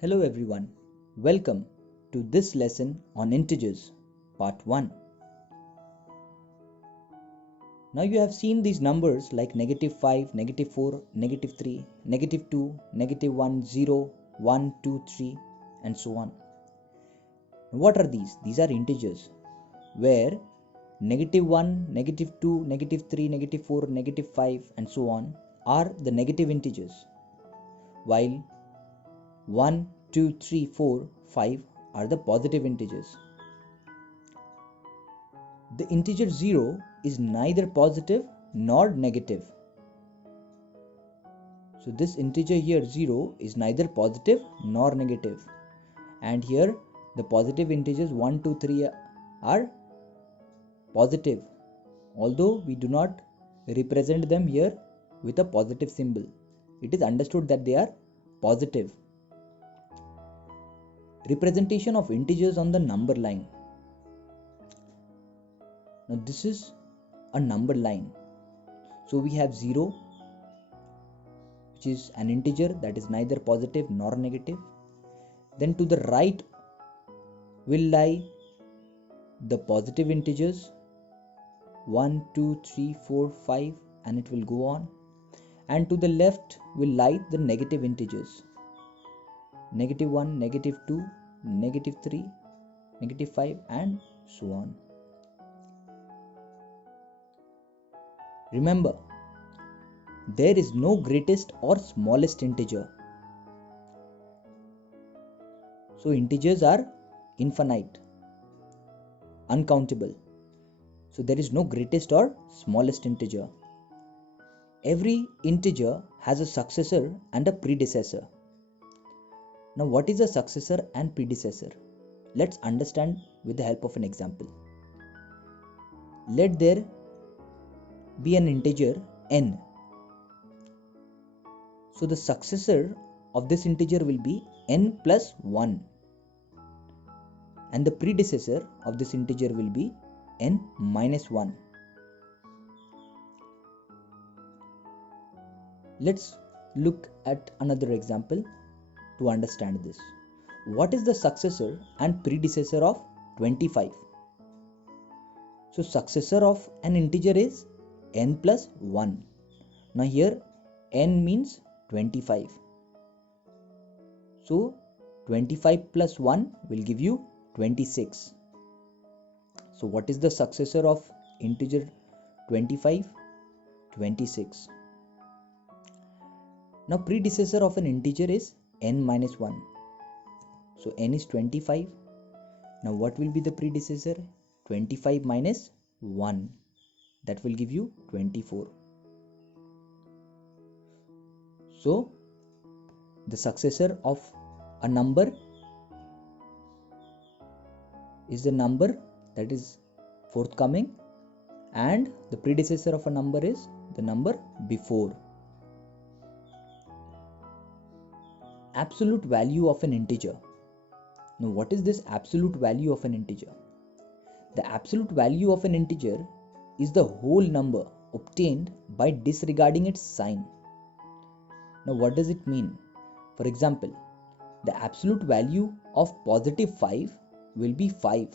Hello everyone, welcome to this lesson on integers, part 1. Now you have seen these numbers like -5, -4, -3, -2, -1, 0, 1, 2, 3 and so on. What are these? These are integers where -1, -2, -3, -4, -5 and so on are the negative integers, while 1, 2, 3, 4, 5 are the positive integers. The integer 0 is neither positive nor negative. So this integer here 0 is neither positive nor negative. And here the positive integers 1, 2, 3 are positive, although we do not represent them here with a positive symbol. It is understood that they are positive. Representation of integers on the number line. Now this is a number line. So we have 0, which is an integer that is neither positive nor negative. Then to the right will lie the positive integers 1, 2, 3, 4, 5 and it will go on. And to the left will lie the negative integers -1, -2, -3, -5 and so on. Remember, there is no greatest or smallest integer. So integers are infinite, uncountable. So there is no greatest or smallest integer. Every integer has a successor and a predecessor. Now what is a successor and predecessor? Let's understand with the help of an example. Let there be an integer n. So the successor of this integer will be n plus 1 and the predecessor of this integer will be n minus 1. Let's look at another example to understand this. What is the successor and predecessor of 25? So successor of an integer is n plus 1. Now here n means 25. So 25 plus 1 will give you 26. So what is the successor of integer 25? 26. Now predecessor of an integer is n minus 1. So n is 25. Now what will be the predecessor? 25 minus 1. That will give you 24. So the successor of a number is the number that is forthcoming and the predecessor of a number is the number before. Absolute value of an integer. Now what is this absolute value of an integer? The absolute value of an integer is the whole number obtained by disregarding its sign. Now what does it mean? For example, the absolute value of positive 5 will be 5.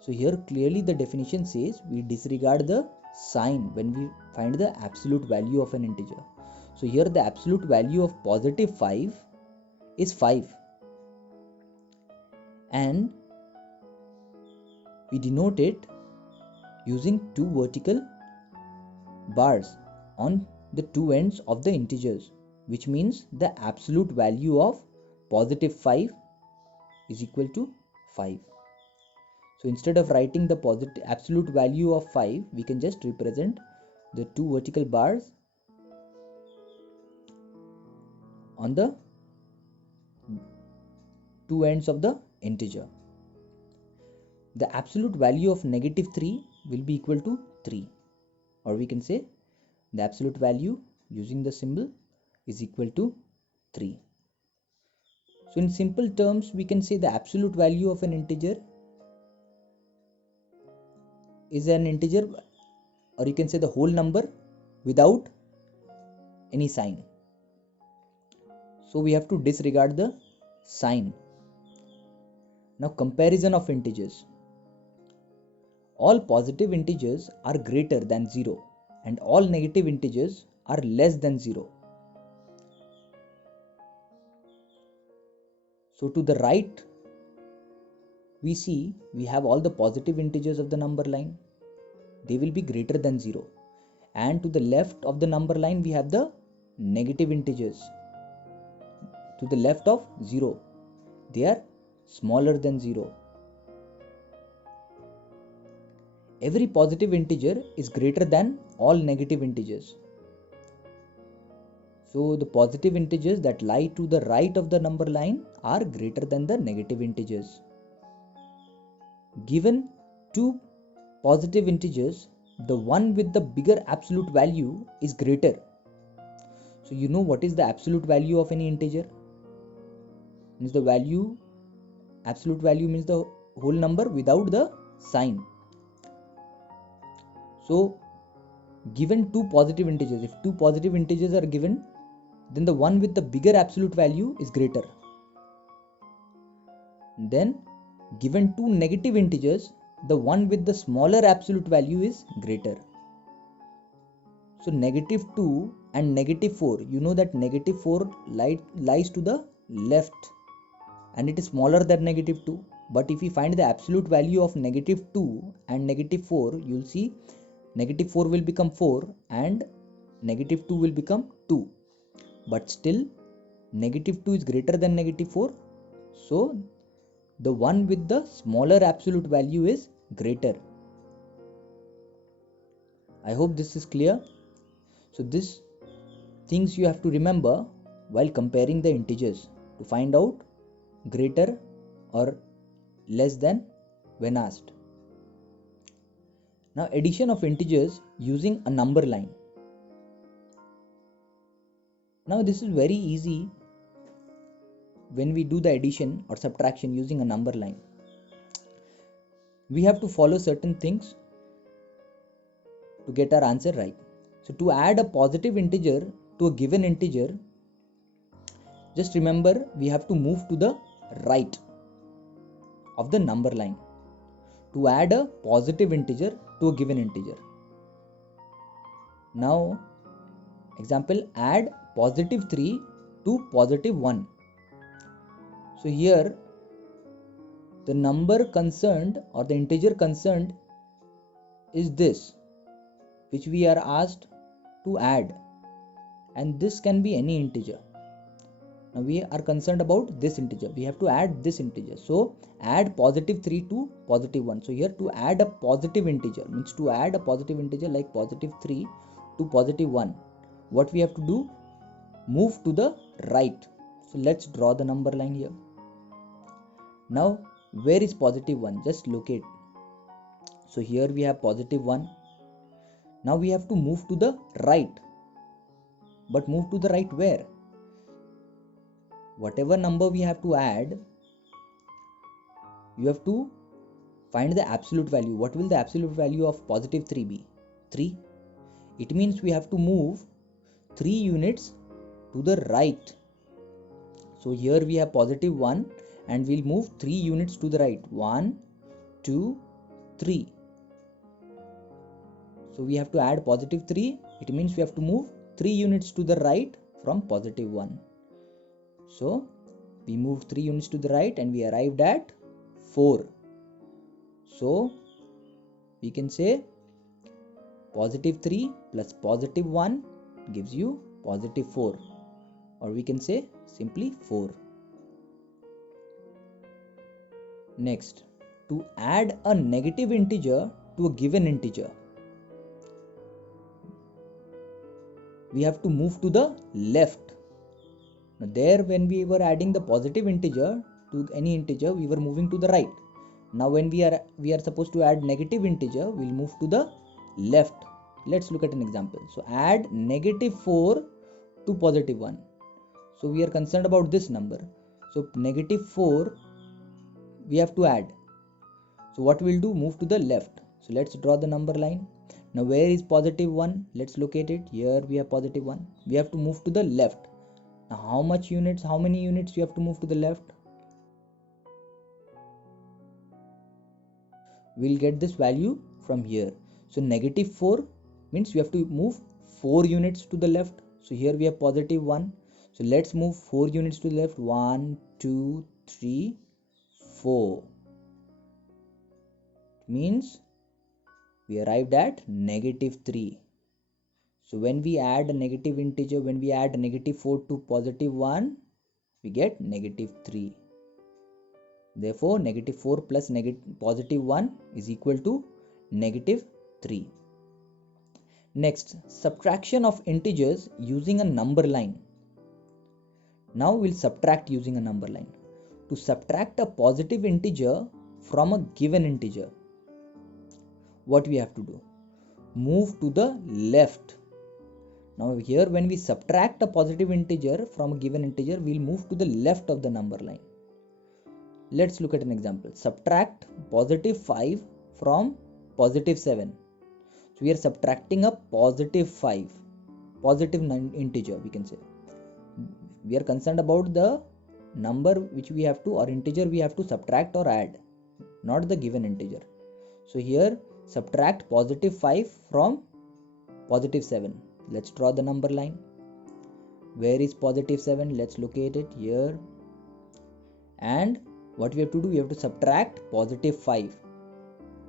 So here clearly the definition says we disregard the sign when we find the absolute value of an integer. So here the absolute value of positive 5 is 5 and we denote it using two vertical bars on the two ends of the integers, which means the absolute value of positive 5 is equal to 5. So instead of writing the positive absolute value of 5, we can just represent the two vertical bars on the two ends of the integer. The absolute value of -3 will be equal to 3, or we can say the absolute value using the symbol is equal to 3. So in simple terms we can say the absolute value of an integer is an integer, or you can say the whole number without any sign. So we have to disregard the sign. Now comparison of integers. All positive integers are greater than 0 and all negative integers are less than 0. So to the right, we see we have all the positive integers of the number line. They will be greater than 0. And to the left of the number line, we have the negative integers. To the left of 0, they are smaller than 0. Every positive integer is greater than all negative integers. So the positive integers that lie to the right of the number line are greater than the negative integers. Given two positive integers, the one with the bigger absolute value is greater. So you know what is the absolute value of any integer? Means the value, absolute value means the whole number without the sign. So given two positive integers, if two positive integers are given, then the one with the bigger absolute value is greater. Then given two negative integers, the one with the smaller absolute value is greater. So negative 2 and negative 4, you know that negative 4 lies to the left and it is smaller than negative 2. But if we find the absolute value of negative 2 and negative 4, you will see negative 4 will become 4 and negative 2 will become 2. But still negative 2 is greater than negative 4. So the one with the smaller absolute value is greater. I hope this is clear. So these things you have to remember while comparing the integers to find out greater or less than when asked. Now addition of integers using a number line. Now this is very easy when we do the addition or subtraction using a number line. We have to follow certain things to get our answer right. So to add a positive integer to a given integer, just remember we have to move to the right of the number line to add a positive integer to a given integer. Now example, add positive 3 to positive 1. So here the number concerned or the integer concerned is this, which we are asked to add, and this can be any integer. Now we are concerned about this integer, we have to add this integer. So add positive 3 to positive 1. So here to add a positive integer means to add a positive integer like positive 3 to positive 1, what we have to do? Move to the right. So let's draw the number line here. Now where is positive 1? Just locate. So here we have positive 1. Now we have to move to the right. But move to the right where? Whatever number we have to add, you have to find the absolute value. What will the absolute value of positive 3 be? 3. It means we have to move 3 units to the right. So here we have positive 1 and we'll move 3 units to the right. 1, 2, 3. So we have to add positive 3. It means we have to move 3 units to the right from positive 1. So we moved 3 units to the right and we arrived at 4. So we can say positive 3 plus positive 1 gives you positive 4, or we can say simply 4. Next, to add a negative integer to a given integer, we have to move to the left. Now there when we were adding the positive integer to any integer, we were moving to the right. Now when we are supposed to add negative integer, we'll move to the left. Let's look at an example. So add negative 4 to positive 1. So we are concerned about this number. So negative 4 we have to add. So what we'll do? Move to the left. So let's draw the number line. Now where is positive 1? Let's locate it. Here we have positive 1. We have to move to the left. Now how many units you have to move to the left? we'll get this value from here. So negative 4 means you have to move 4 units to the left. So here we have positive 1. So let's move 4 units to the left. 1, 2, 3, 4. Means we arrived at negative 3. So when we add a negative integer, when we add negative 4 to positive 1, we get negative 3. Therefore, negative 4 plus positive 1 is equal to negative 3. Next, subtraction of integers using a number line. Now we'll subtract using a number line. To subtract a positive integer from a given integer, what we have to do? Move to the left. Now here when we subtract a positive integer from a given integer, we'll move to the left of the number line. Let's look at an example. Subtract positive 5 from positive 7. So we are subtracting a positive 5, positive integer we can say. We are concerned about the number which we have to, or integer we have to subtract or add, not the given integer. So here subtract positive 5 from positive 7. Let's draw the number line. Where is positive 7? Let's locate it here. And what we have to do? We have to subtract positive 5.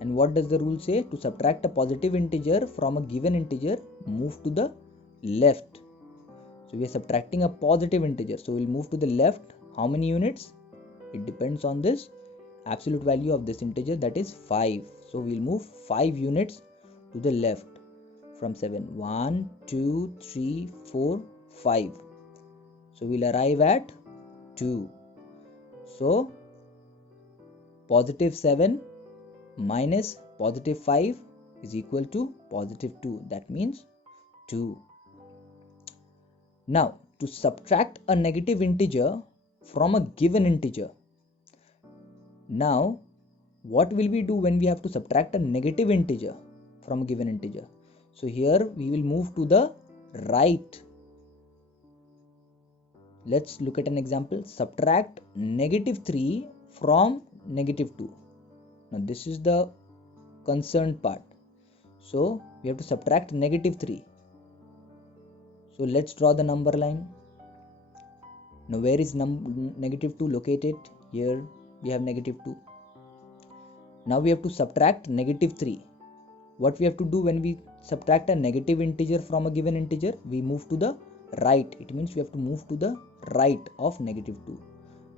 And what does the rule say? To subtract a positive integer from a given integer, move to the left. So we are subtracting a positive integer. So we'll move to the left. How many units? It depends on this absolute value of this integer, that is 5. So we'll move 5 units to the left from 7. 1, 2, 3, 4, 5. So we'll arrive at 2. So positive 7 minus positive 5 is equal to positive 2. That means 2. Now to subtract a negative integer from a given integer. Now what will we do when we have to subtract a negative integer from a given integer? So here we will move to the right. Let's look at an example. Subtract negative 3 from negative 2. Now this is the concerned part. So we have to subtract negative 3. So let's draw the number line. Now where is negative 2 located? Here we have negative 2. Now we have to subtract negative 3. What we have to do when we subtract a negative integer from a given integer? We move to the right. It means we have to move to the right of negative 2.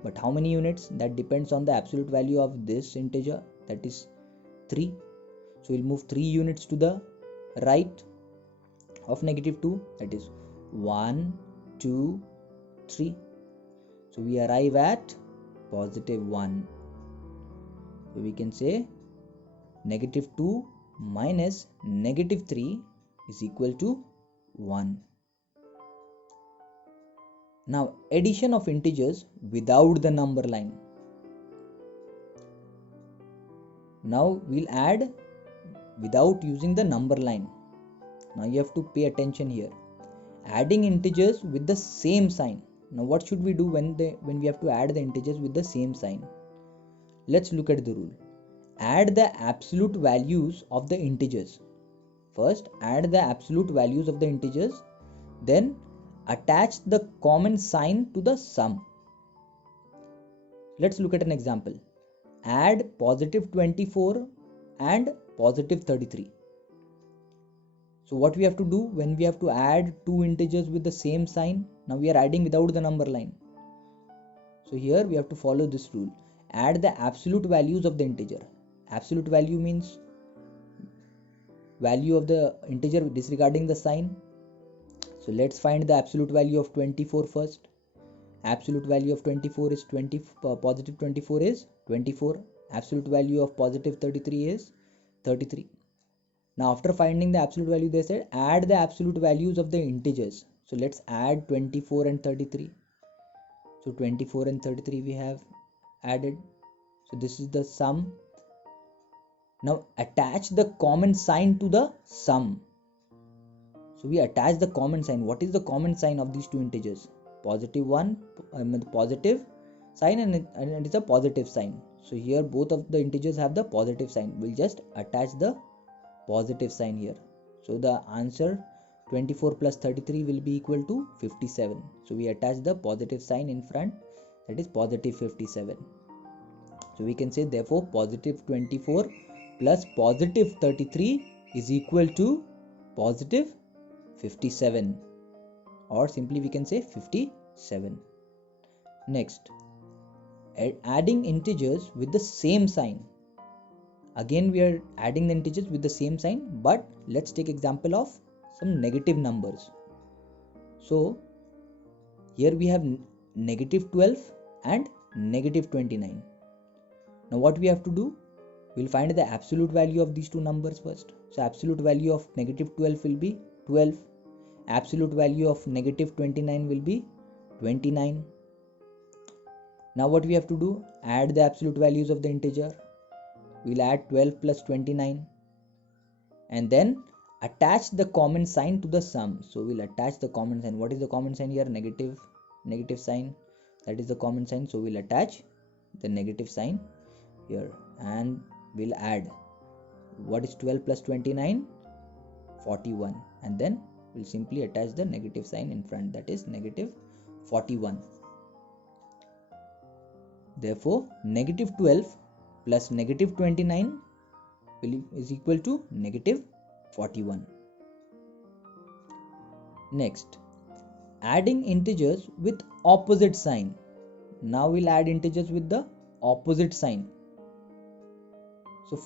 But how many units? That depends on the absolute value of this integer, that is 3. So we'll move 3 units to the right of negative 2, that is 1, 2, 3. So we arrive at positive 1. So we can say negative 2 minus negative 3 is equal to 1. Now addition of integers without the number line. Now we'll add without using the number line. Now you have to pay attention here. Adding integers with the same sign. Now what should we do when we have to add the integers with the same sign? Let's look at the rule. Add the absolute values of the integers. First add the absolute values of the integers, then attach the common sign to the sum. Let's look at an example. Add positive 24 and positive 33. So what we have to do when we have to add two integers with the same sign? Now we are adding without the number line. So here we have to follow this rule. Add the absolute values of the integer. Absolute value means value of the integer disregarding the sign. So let's find the absolute value of 24 first. Absolute value of 24 is 20. Positive 24 is 24. Absolute value of positive 33 is 33. Now after finding the absolute value, they said add the absolute values of the integers. So let's add 24 and 33. So 24 and 33 we have added. So this is the sum. Now attach the common sign to the sum. So we attach the common sign. What is the common sign of these two integers? Positive 1, positive sign, and it is a positive sign. So here both of the integers have the positive sign. We'll just attach the positive sign here. So the answer 24 plus 33 will be equal to 57. So we attach the positive sign in front, that is positive 57. So we can say therefore positive 24 plus positive 33 is equal to positive 57, or simply we can say 57. Next, adding integers with the same sign. Again we are adding the integers with the same sign, but let's take example of some negative numbers. So here we have negative 12 and negative 29. Now what we have to do, we'll find the absolute value of these two numbers first. So absolute value of negative 12 will be 12, absolute value of negative 29 will be 29. Now what we have to do, add the absolute values of the integer. We'll add 12 plus 29 and then attach the common sign to the sum. So we'll attach the common sign. What is the common sign here? Negative sign, that is the common sign. So we'll attach the negative sign here and we'll add. What is 12 plus 29? 41, and then we'll simply attach the negative sign in front, that is negative 41. Therefore negative 12 plus negative 29 is equal to negative 41. Next, adding integers with opposite sign. Now we'll add integers with the opposite sign. So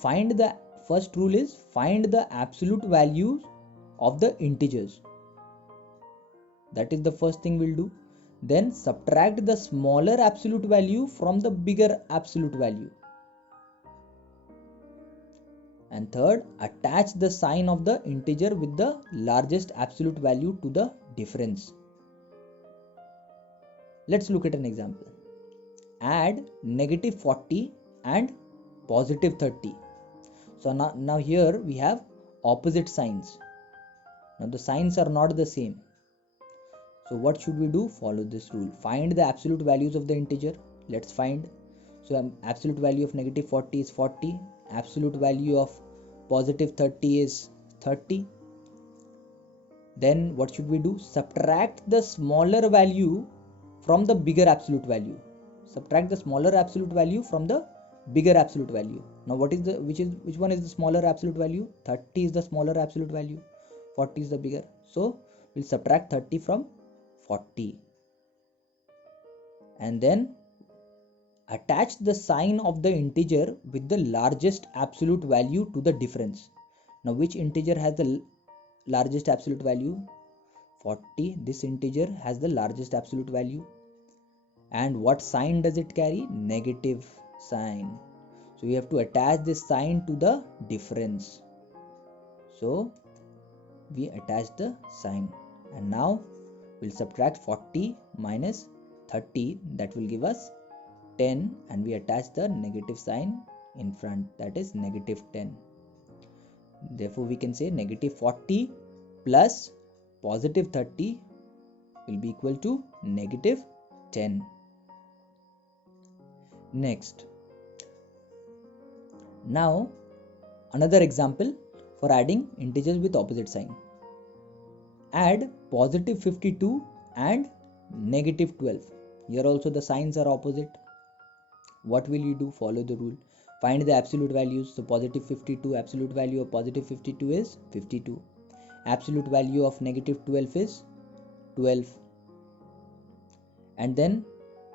first rule is find the absolute values of the integers. That is the first thing we'll do. Then subtract the smaller absolute value from the bigger absolute value. And third, attach the sign of the integer with the largest absolute value to the difference. Let's look at an example. Add negative 40 and positive 30. So now here we have opposite signs. Now the signs are not the same. So what should we do? Follow this rule. Find the absolute values of the integer. Let's find. So absolute value of negative 40 is 40. Absolute value of positive 30 is 30. Then what should we do? Subtract the smaller value from the bigger absolute value. Subtract the smaller absolute value from the bigger absolute value. Now which one is the smaller absolute value? 30 is the smaller absolute value, 40 is the bigger. So we'll subtract 30 from 40 and then attach the sign of the integer with the largest absolute value to the difference. Now which integer has the largest absolute value? 40. This integer has the largest absolute value. And what sign does it carry? Negative sign. So we have to attach this sign to the difference. So we attach the sign and now we'll subtract 40 minus 30, that will give us 10, and we attach the negative sign in front, that is negative 10. Therefore we can say negative 40 plus positive 30 will be equal to negative 10. Next, now another example for adding integers with opposite sign. Add positive 52 and negative 12. Here also the signs are opposite. What will you do? Follow the rule. Find the absolute values. So positive 52, absolute value of positive 52 is 52. Absolute value of negative 12 is 12. And then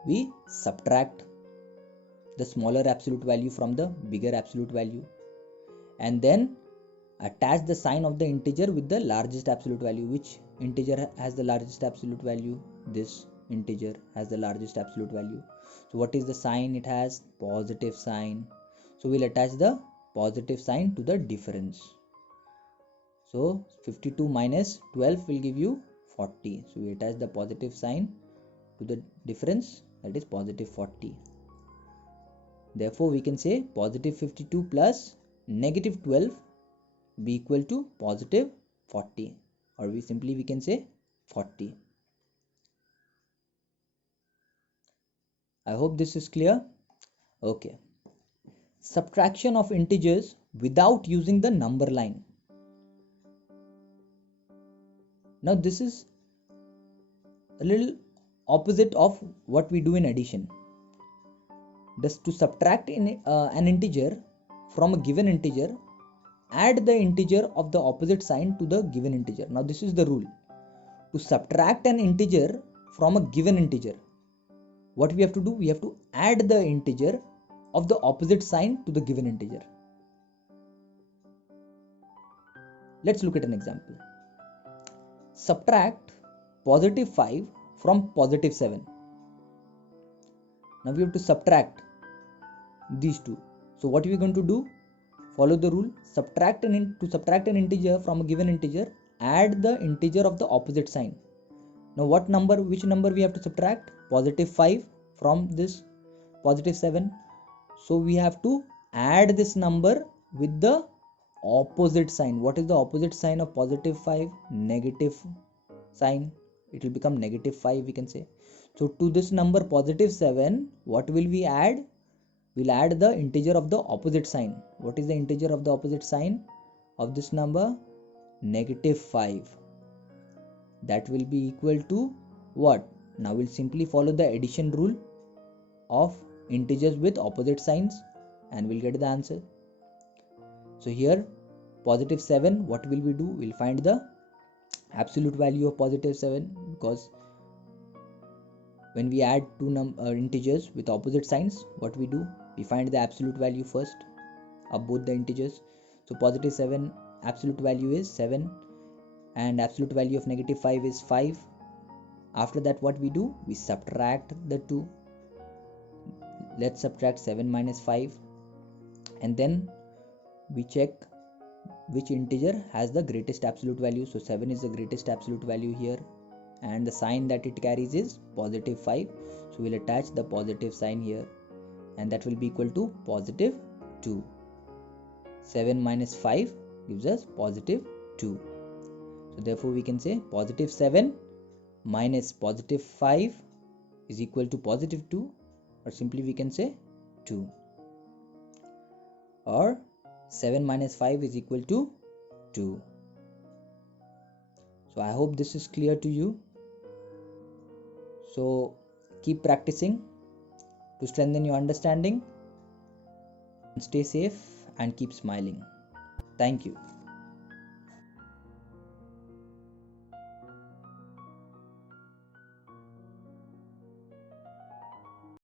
we subtract the smaller absolute value from the bigger absolute value. And then attach the sign of the integer with the largest absolute value. Which integer has the largest absolute value? This integer has the largest absolute value. So what is the sign? It has positive sign. So we'll attach the positive sign to the difference. So 52 minus 12 will give you 40. So we attach the positive sign to the difference, that is positive 40. Therefore we can say positive 52 plus negative 12 be equal to positive 40, or we can say 40. I hope this is clear. Okay. subtraction of integers without using the number line. Now this is a little opposite of what we do in addition. Just to subtract an integer from a given integer, add the integer of the opposite sign to the given integer. Now this is the rule. To subtract an integer from a given integer, what we have to do? We have to add the integer of the opposite sign to the given integer. Let's look at an example. Subtract positive 5 from positive 7. Now we have to subtract these two. So what we are going to do? Follow the rule. To subtract an integer from a given integer, add the integer of the opposite sign. Now which number we have to subtract? Positive 5 from this positive 7. So we have to add this number with the opposite sign. What is the opposite sign of positive 5? Negative sign. It will become negative 5, we can say. So to this number positive 7, what will we add? We'll add the integer of the opposite sign. What is the integer of the opposite sign of this number? Negative 5. That will be equal to what? Now we'll simply follow the addition rule of integers with opposite signs and we'll get the answer. So here positive 7, what will we do? We'll find the absolute value of positive 7, because when we add two integers with opposite signs, what we do? We find the absolute value first of both the integers. So positive 7 absolute value is 7 and absolute value of negative 5 is 5. After that, what we do? We subtract the two. Let's subtract 7 minus 5 and then we check which integer has the greatest absolute value. So 7 is the greatest absolute value here and the sign that it carries is positive 5. So we'll attach the positive sign here and that will be equal to positive 2. 7 minus 5 gives us positive 2. So therefore we can say positive 7 minus positive 5 is equal to positive 2, or simply we can say 2, or 7 minus 5 is equal to 2. So I hope this is clear to you. So keep practicing to strengthen your understanding. Stay safe and keep smiling. Thank you.